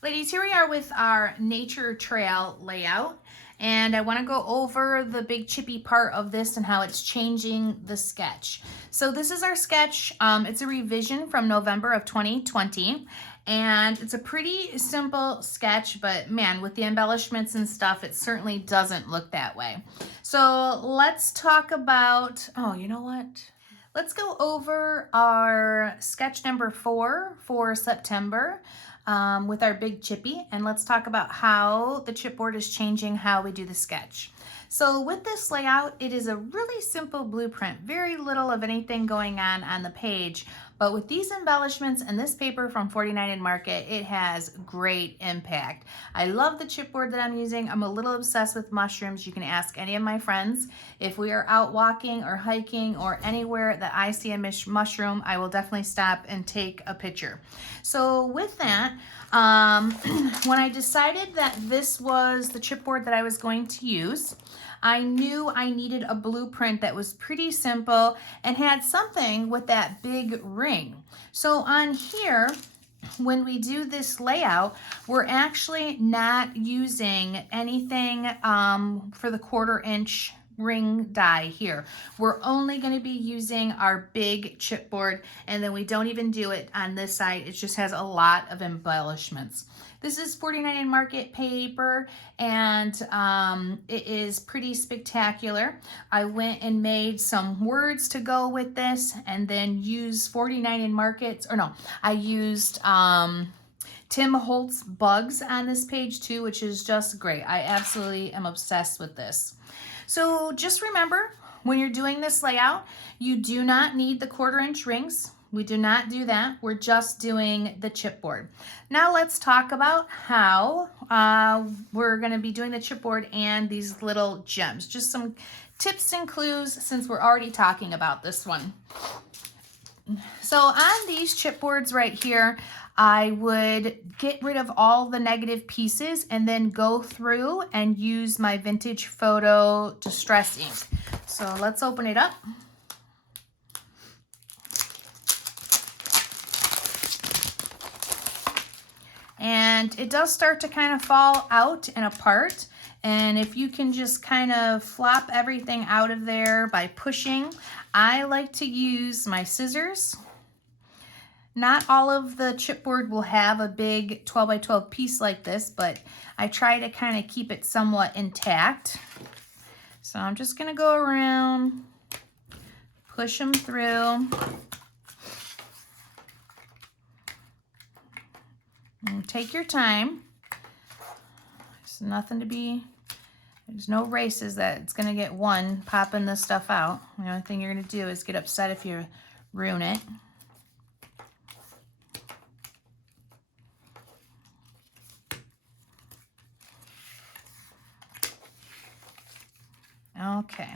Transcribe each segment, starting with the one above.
Ladies, here we are with our nature trail layout, and I want to go over the big chippy part of this and how it's changing the sketch. So this is our sketch. It's a revision from November of 2020, and it's a pretty simple sketch, but man, with the embellishments and stuff, it certainly doesn't look that way. So let's talk about, oh, you know what? Let's go over our sketch number 4 for September with our big chippy, and let's talk about how the chipboard is changing how we do the sketch. So with this layout, it is a really simple blueprint, very little of anything going on the page, but with these embellishments and this paper from 49 and Market, it has great impact. I love the chipboard that I'm using. I'm a little obsessed with mushrooms. You can ask any of my friends. If we are out walking or hiking or anywhere that I see a mushroom, I will definitely stop and take a picture. So with that, when I decided that this was the chipboard that I was going to use, I knew I needed a blueprint that was pretty simple and had something with that big ring. So on here, when we do this layout, we're actually not using anything for the 1/4 inch ring die here. We're only going to be using our big chipboard, and then we don't even do it on this side. It just has a lot of embellishments. This is 49 and Market paper, and it is pretty spectacular. I went and made some words to go with this, and then used 49 and Markets, or no, I used Tim Holtz bugs on this page too, which is just great. I absolutely am obsessed with this. So just remember, when you're doing this layout, you do not need the 1/4 inch rings. We do not do that. We're just doing the chipboard. Now let's talk about how we're going to be doing the chipboard and these little gems. Just some tips and clues since we're already talking about this one. So on these chipboards right here, I would get rid of all the negative pieces and then go through and use my Vintage Photo Distress ink. So let's open it up. And it does start to kind of fall out and apart. And if you can just kind of flop everything out of there by pushing, I like to use my scissors. Not all of the chipboard will have a big 12 by 12 piece like this, but I try to kind of keep it somewhat intact. So I'm just going to go around, push them through. And take your time. There's nothing to be, there's no races that it's going to get one popping this stuff out. The only thing you're going to do is get upset if you ruin it. Okay.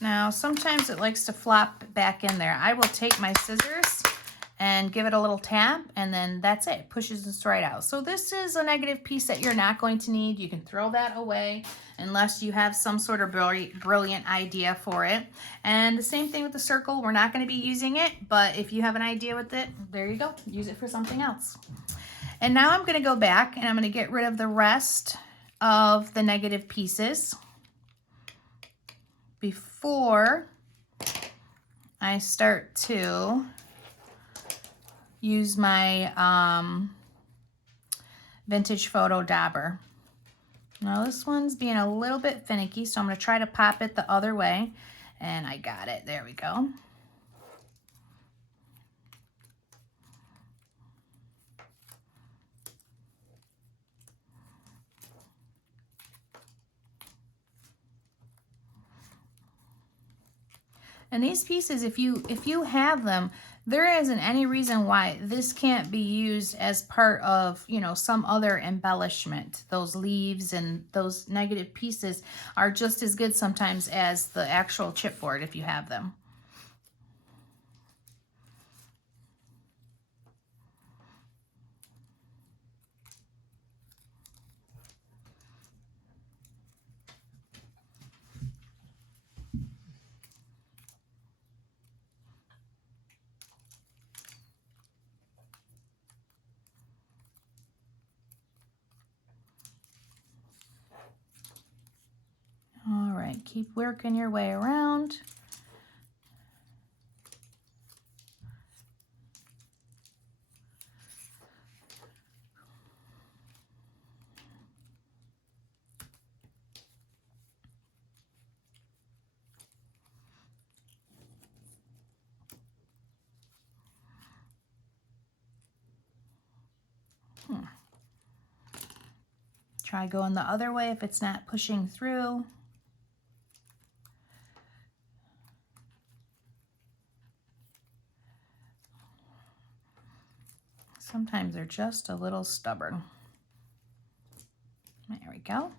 Now, sometimes it likes to flop back in there. I will take my scissors and give it a little tap, and then that's it. Pushes this right out. So this is a negative piece that you're not going to need. You can throw that away unless you have some sort of brilliant idea for it. And the same thing with the circle. We're not going to be using it, but if you have an idea with it, there you go. Use it for something else. And now I'm going to go back and I'm going to get rid of the rest of the negative pieces before I start to use my Vintage Photo Dauber. Now this one's being a little bit finicky, so I'm going to try to pop it the other way. And I got it. There we go. And these pieces, if you have them, there isn't any reason why this can't be used as part of, you know, some other embellishment. Those leaves and those negative pieces are just as good sometimes as the actual chipboard if you have them. keep working your way around. Try going the other way if it's not pushing through. Sometimes they're just a little stubborn. There we go.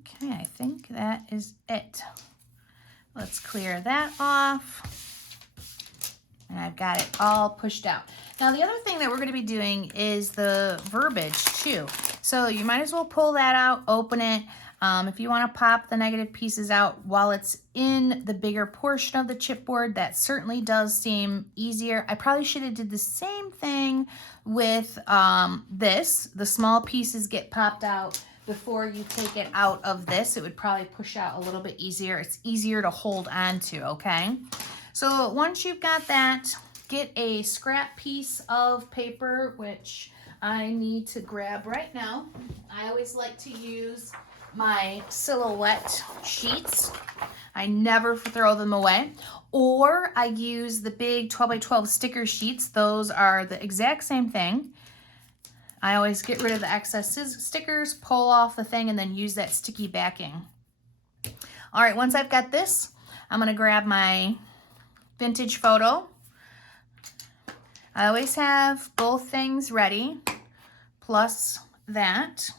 Okay, I think that is it. Let's clear that off. And I've got it all pushed out. Now the other thing that we're going to be doing is the verbiage too. So you might as well pull that out, open it. If you want to pop the negative pieces out while it's in the bigger portion of the chipboard, that certainly does seem easier. I probably should have did the same thing with this. The small pieces get popped out before you take it out of this. It would probably push out a little bit easier. It's easier to hold on to, okay? So once you've got that, get a scrap piece of paper, which I need to grab right now. I always like to use my silhouette sheets. I never throw them away. Or I use the big 12 by 12 sticker sheets. Those are the exact same thing. I always get rid of the excess stickers, pull off the thing, and then use that sticky backing. All right, once I've got this, I'm gonna grab my vintage photo. I always have both things ready, plus that.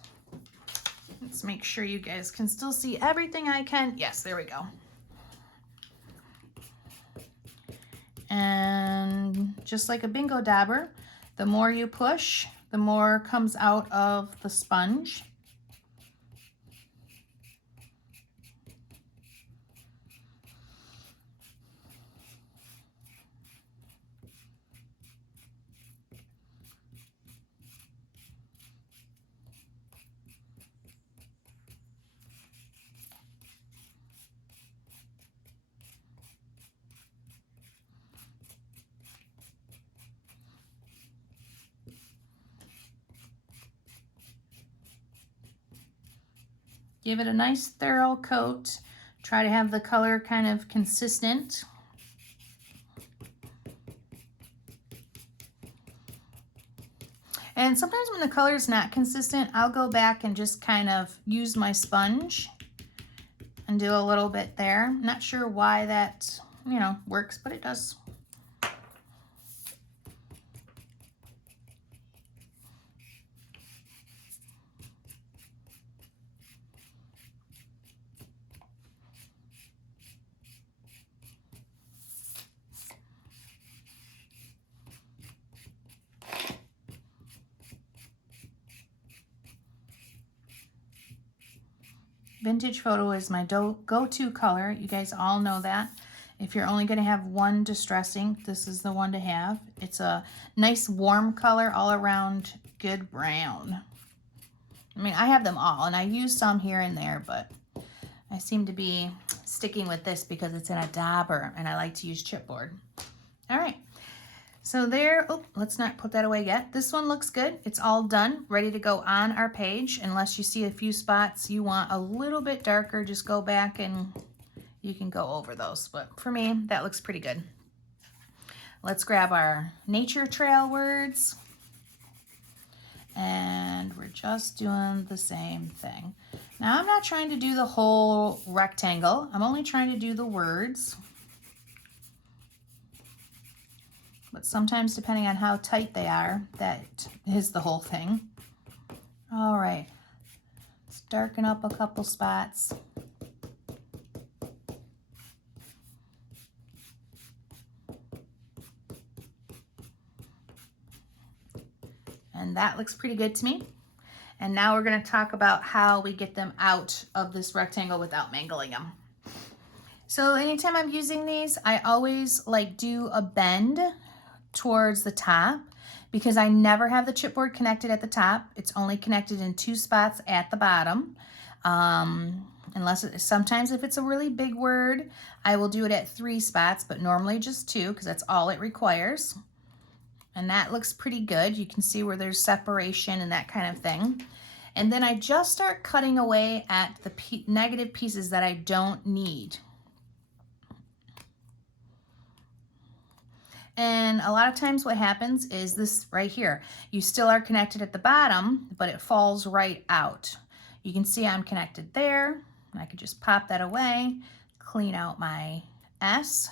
Let's make sure you guys can still see everything I can. Yes, there we go. And just like a bingo dabber, the more you push, the more comes out of the sponge. Give it a nice thorough coat. Try to have the color kind of consistent. And sometimes when the color is not consistent, I'll go back and just kind of use my sponge and do a little bit there. I'm not sure why that, works, but it does. Vintage photo is my go-to color. You guys all know that. If you're only going to have one distress ink, this is the one to have. It's a nice warm color, all around good brown. I mean, I have them all, and I use some here and there, but I seem to be sticking with this because it's in a dauber, and I like to use chipboard. All right. So there, oh, let's not put that away yet. This one looks good. It's all done, ready to go on our page. Unless you see a few spots you want a little bit darker, just go back and you can go over those. But for me, that looks pretty good. Let's grab our nature trail words. And we're just doing the same thing. Now I'm not trying to do the whole rectangle. I'm only trying to do the words. But sometimes, depending on how tight they are, that is the whole thing. All right, let's darken up a couple spots. And that looks pretty good to me. And now we're going to talk about how we get them out of this rectangle without mangling them. So anytime I'm using these, I always like do a bend towards the top because I never have the chipboard connected at the top. It's only connected in 2 spots at the bottom. Sometimes if it's a really big word, I will do it at 3 spots, but normally just 2 because that's all it requires. And that looks pretty good. You can see where there's separation and that kind of thing. And then I just start cutting away at the negative pieces that I don't need. And a lot of times what happens is this right here. You still are connected at the bottom, but it falls right out. You can see I'm connected there. I could just pop that away, clean out my S.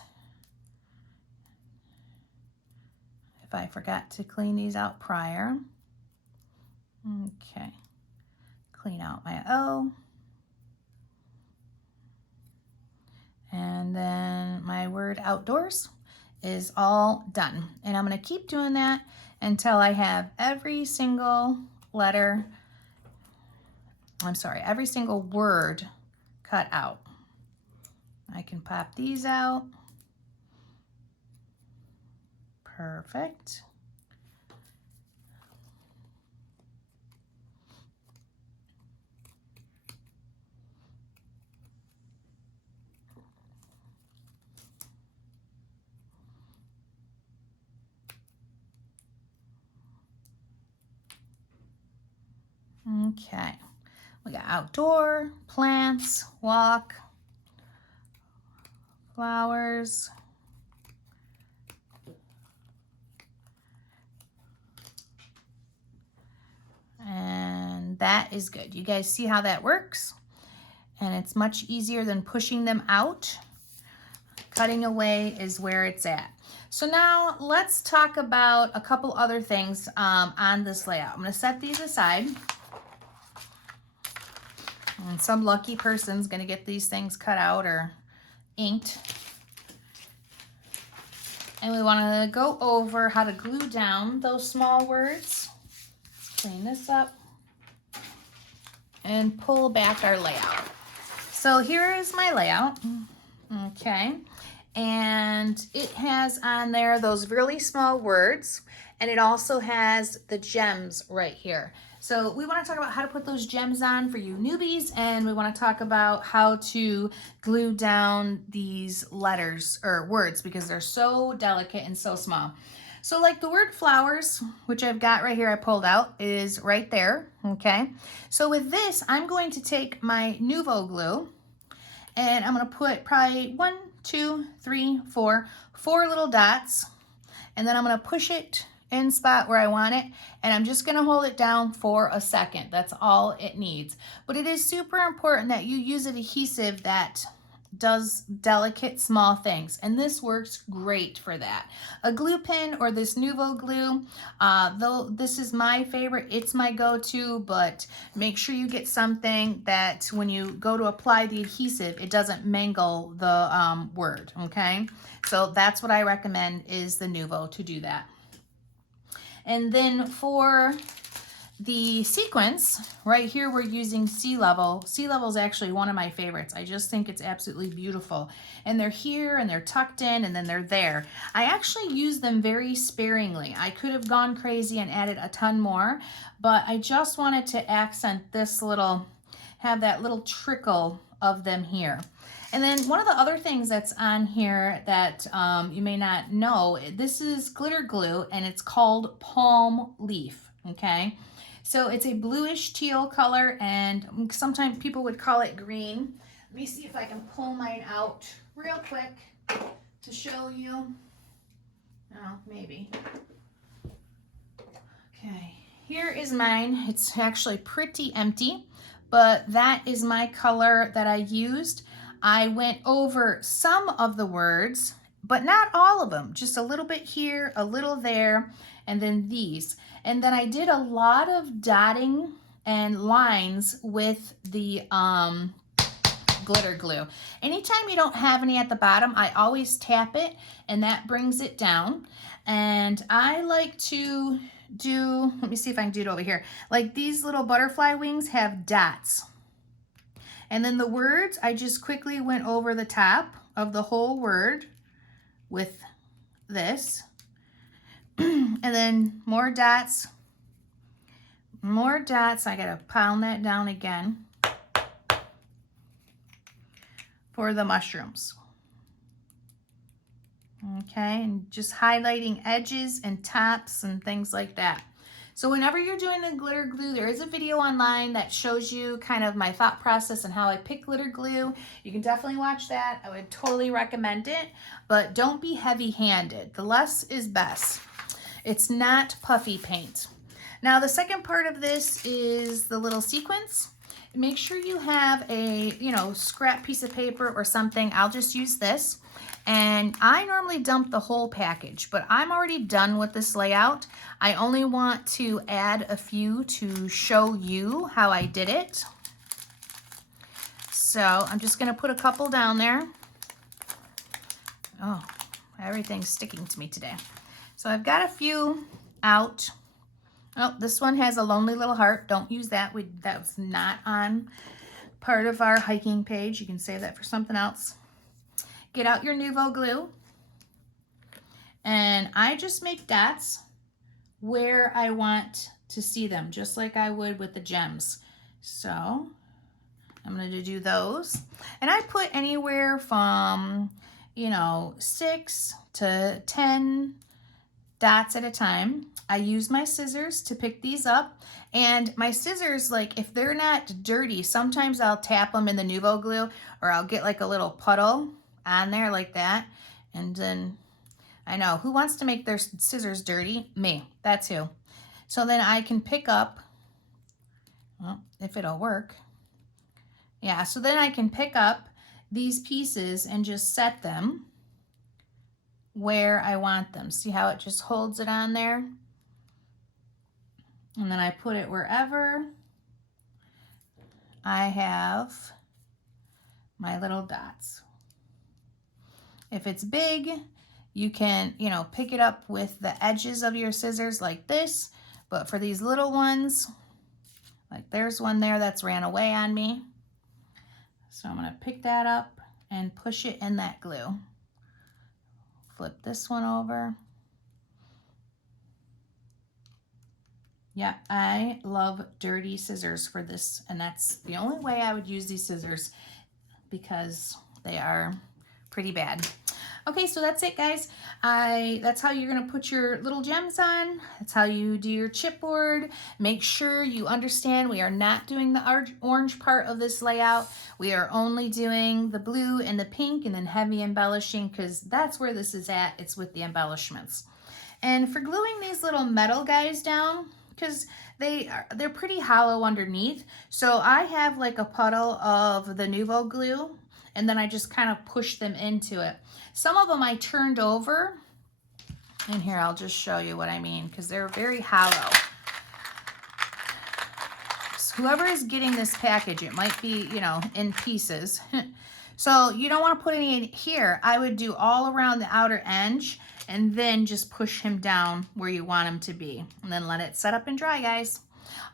If I forgot to clean these out prior. Okay. Clean out my O. And then my word outdoors is all done. And I'm going to keep doing that until I have every single letter, every single word cut out. I can pop these out. Perfect. Okay, we got outdoor, plants, walk, flowers, and that is good. You guys see how that works? And it's much easier than pushing them out. Cutting away is where it's at. So now let's talk about a couple other things on this layout. I'm going to set these aside. And some lucky person's going to get these things cut out or inked. And we want to go over how to glue down those small words. Let's clean this up and pull back our layout. So here is my layout. Okay. And it has on there those really small words, and it also has the gems right here. So we want to talk about how to put those gems on for you newbies, and we want to talk about how to glue down these letters or words because they're so delicate and so small. So like the word flowers, which I've got right here, I pulled out, is right there, okay? So with this, I'm going to take my Nuvo glue, and I'm going to put probably 1, 2, 3, 4 little dots, and then I'm going to push it in spot where I want it, and I'm just going to hold it down for a second. That's all it needs. But it is super important that you use an adhesive that does delicate small things, and this works great for that. A glue pen or this Nuvo glue, though this is my favorite, it's my go-to, but make sure you get something that when you go to apply the adhesive, it doesn't mangle the word, okay? So that's what I recommend, is the Nuvo to do that. And then for the sequence, right here we're using Sea Level. Sea Level is actually one of my favorites. I just think it's absolutely beautiful. And they're here and they're tucked in and then they're there. I actually use them very sparingly. I could have gone crazy and added a ton more, but I just wanted to accent this little, have that little trickle of them here. And then one of the other things that's on here that you may not know, this is glitter glue and it's called palm leaf, okay? So it's a bluish teal color, and sometimes people would call it green. Let me see if I can pull mine out real quick to show you. Oh, maybe. Okay, here is mine. It's actually pretty empty, but that is my color that I used. I went over some of the words, but not all of them, just a little bit here, a little there, and then these. And then I did a lot of dotting and lines with the glitter glue. Anytime you don't have any at the bottom, I always tap it and that brings it down. And I like to do, let me see if I can do it over here. Like these little butterfly wings have dots. And then the words, I just quickly went over the top of the whole word with this. And then more dots. More dots. I gotta pound that down again for the mushrooms. Okay, and just highlighting edges and tops and things like that. So whenever you're doing the glitter glue, there is a video online that shows you kind of my thought process and how I pick glitter glue. You can definitely watch that. I would totally recommend it, but don't be heavy-handed. The less is best. It's not puffy paint. Now the second part of this is the little sequins. Make sure you have a, scrap piece of paper or something. I'll just use this. And I normally dump the whole package, but I'm already done with this layout. I only want to add a few to show you how I did it. So I'm just gonna put a couple down there. Oh, everything's sticking to me today. So I've got a few out. Oh, this one has a lonely little heart. Don't use that. That was not on part of our hiking page. You can save that for something else. Get out your Nuvo glue. And I just make dots where I want to see them, just like I would with the gems. So I'm going to do those. And I put anywhere from, 6 to 10 dots at a time. I use my scissors to pick these up, and my scissors, like if they're not dirty, sometimes I'll tap them in the Nuvo glue, or I'll get like a little puddle on there like that. And then I know who wants to make their scissors dirty? Me, that's who. So then I can pick up, well, if it'll work. Yeah, so then I can pick up these pieces and just set them where I want them. See how it just holds it on there? And then I put it wherever I have my little dots. If it's big, you can, pick it up with the edges of your scissors like this. But for these little ones, like there's one there that's ran away on me. So I'm gonna pick that up and push it in that glue. Flip this one over. Yeah, I love dirty scissors for this, and that's the only way I would use these scissors because they are pretty bad. Okay, so that's it, guys. That's how you're gonna put your little gems on. That's how you do your chipboard. Make sure you understand we are not doing the orange part of this layout. We are only doing the blue and the pink and then heavy embellishing, because that's where this is at. It's with the embellishments. And for gluing these little metal guys down, because they're pretty hollow underneath, so I have like a puddle of the Nuvo glue, and then I just kind of push them into it. Some of them I turned over, and here I'll just show you what I mean, because they're very hollow. So whoever is getting this package, it might be, in pieces. So you don't want to put any in here. I would do all around the outer edge and then just push him down where you want him to be, and then let it set up and dry, guys.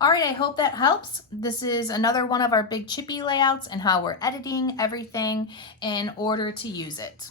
All right, I hope that helps. This is another one of our big chippy layouts and how we're editing everything in order to use it.